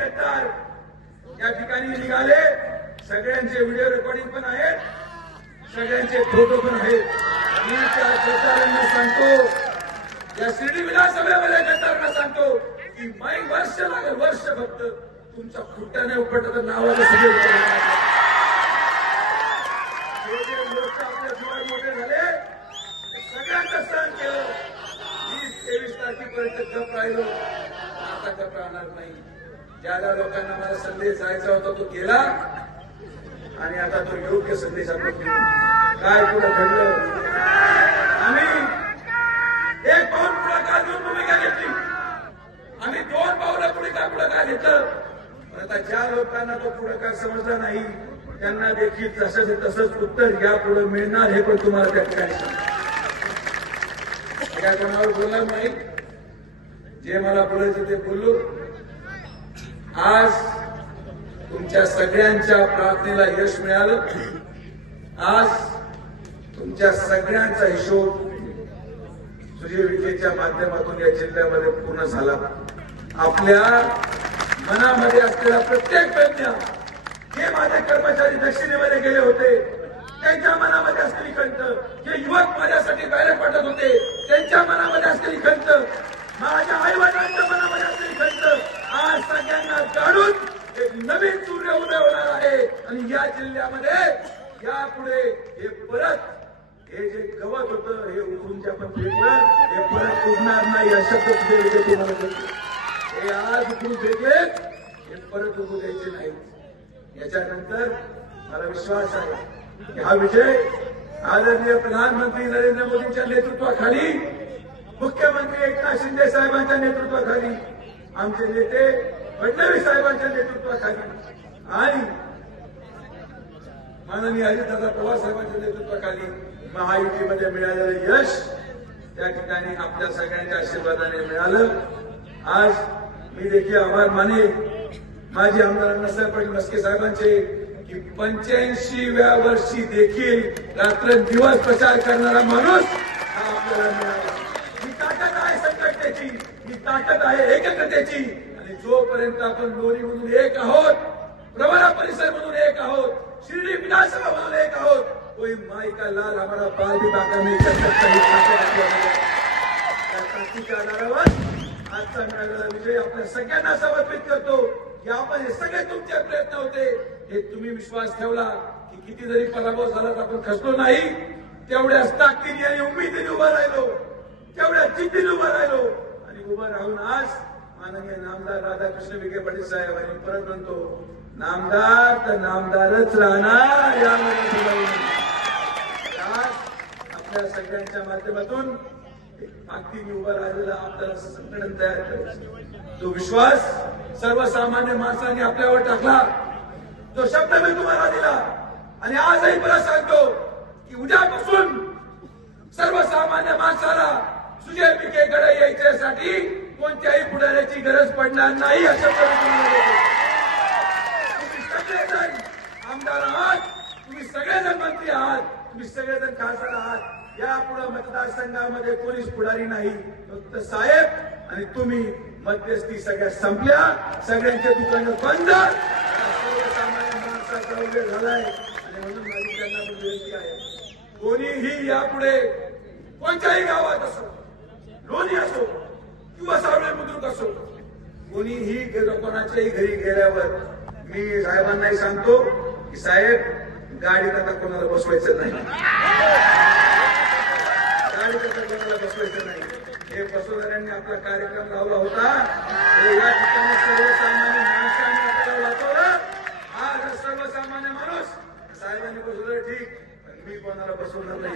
गद्दार या ठिकाणी निघाले. सगळ्यांचे व्हिडिओ रेकॉर्डिंग पण आहेत. सगळ्यांचे फोटो पण आहेत. मी त्या गद्दारांना सांगतो. या शिर्डी विधानसभेमध्ये नेत्यांना सांगतो की माई वर्ष लागेल वर्ष फक्त तुमच्या खुट्ट्याने उपटत नावाला सगळे हे जे लोक आपल्या जीवात मोठे झाले सगळ्यांचं सहन केलं. वीस तेवीस तारखेपर्यंत गप राहिलो. आता गप राहणार नाही. ज्या ज्या लोकांना मला संदेश जायचा होता तो गेला. आणि आता तो योग्य संदेश आपण काय पुढे घडलं? आम्ही एक पाऊल काय घेऊन भूमिका घेतली. आम्ही दोन पावलं पुढे काय पुढाकार घेतलं? पण आता ज्या लोकांना तो पुढाकार समजला नाही त्यांना देखील तसंच तसंच उत्तर या पुढे मिळणार हे पण तुम्हाला त्या ठिकाणी सांगतो. काय कोणावर बोलणार नाही? जे मला बोलायचं ते बोललो. आज तुमच्या सगळ्यांच्या प्रार्थनेला यश मिळालं. आज तुमच्या सगळ्यांचा हिशोब सुजय विखेच्या माध्यमातून या जिल्ह्यामध्ये पूर्ण झाला. आपल्या मनामध्ये असलेला प्रत्येक प्रज्ञा हे माझे कर्मचारी दक्षिणेमध्ये गेले होते त्यांच्या मनामध्ये असलेली खंत जे युवक माझ्यासाठी बॅलेट पाठवत होते त्यांच्या मनामध्ये असलेली खंत माझ्या आई वडिलांच्या मनामध्ये असलेली खंत आज सगळ्यांना काढून एक नवीन सूर्य उदय होणार आहे आणि या जिल्ह्यामध्ये यापुढे हे परत हे जे गवत होतं हे उठून जे फेकलं हे परत उठणार नाही अशा तुम्हाला हे आज उठून फेकले हे परत उभू द्यायचे नाही याच्यानंतर मला विश्वास आहे की हा विजय आदरणीय प्रधानमंत्री नरेंद्र मोदींच्या नेतृत्वाखाली मुख्यमंत्री एकनाथ शिंदे साहेबांच्या नेतृत्वाखाली आमचे नेते फडणवीस साहेबांच्या नेतृत्वाखाली आणि माननीय अजितदादा पवार साहेबांच्या नेतृत्वाखाली महायुतीमध्ये मिळालेलं यश त्या ठिकाणी आपल्या सगळ्यांच्या आशीर्वादाने मिळालं. आज मी देखील आभार माने माजी आमदार अण्णासाहेब पाटील मस्के साहेबांचे की पंच्याऐंशीव्या वर्षी देखील रात्रंदिवस प्रचार करणारा माणूस हा आपल्याला मिळाला. ही ताकद आहे संकटतेची ही ताकद आहे एकत्रतेची आणि जोपर्यंत आपण लोरी म्हणून एक आहोत प्रवरा परिसर म्हणून एक आहोत शिर्डी विधानसभा म्हणून एक आहोत कोई माई का लाल हमारा बाल भी बाका नहीं कर सकता ही। आजचा मिळालेला विजय आपल्या सगळ्यांना समर्पित करतो। की आपण हे सगळे तुमचे प्रयत्न होते। हे तुम्ही विश्वास ठेवला की किती जरी पराभव झाला तर आपण खचलो नाही। तेवढ्याच ताकदीने आणि उमेदीने उभा राहिलो। तेवढ्या जिद्दीने उभा राहिलो. आणि उभा राहून आज माननीय नामदार राधाकृष्ण विखे पाटील साहेब आणि परत म्हणतो नामदार तर नामदारच राहणार यामध्ये आज आपल्या सगळ्यांच्या माध्यमातून एक ताकदीने उभं राहिलेला आपल्याला संघटन तयार करायचं तो विश्वास सर्वसामान्य माणसांनी आपल्यावर टाकला तो शब्द मी तुम्हाला दिला. आणि आजही मला सांगतो की उद्यापासून सर्वसामान्य माणसाला सुजय विखेकडे यायच्यासाठी कोणत्याही पुढाऱ्याची गरज पडणार नाही असं तुम्ही सगळेजण आमदार आहात तुम्ही सगळेजण आहात. तुम्ही सगळेजण खासदार आहात. यापुढे मतदारसंघामध्ये कोणीच पुढारी नाही. फक्त साहेब आणि तुम्ही मध्यस्थी सगळ्या संपल्या. सगळ्यांच्या दुकानं बंद. सर्वसामान्य माणसाचा उल्लेख झालाय. आणि म्हणून माझी त्यांना पण विनंती आहे. कोणीही यापुढे कोणत्याही गावात असो लोणी असो किंवा सावळे बुद्रुक असो कोणीही कोणाच्याही घरी गेल्यावर मी साहेबांनाही सांगतो की साहेब गाडीत आता कोणाला बसवायचं नाही. गाडीत आता कोणाला बसवायचं नाही. हे बसवणाऱ्यांनी आपला कार्यक्रम लावला होता. या ठिकाणी सर्वसामान्य माणसाने आपल्याला वाचवलं आज हा सर्वसामान्य माणूस. साहेबांनी बसवलं ठीक. पण मी कोणाला बसवणार नाही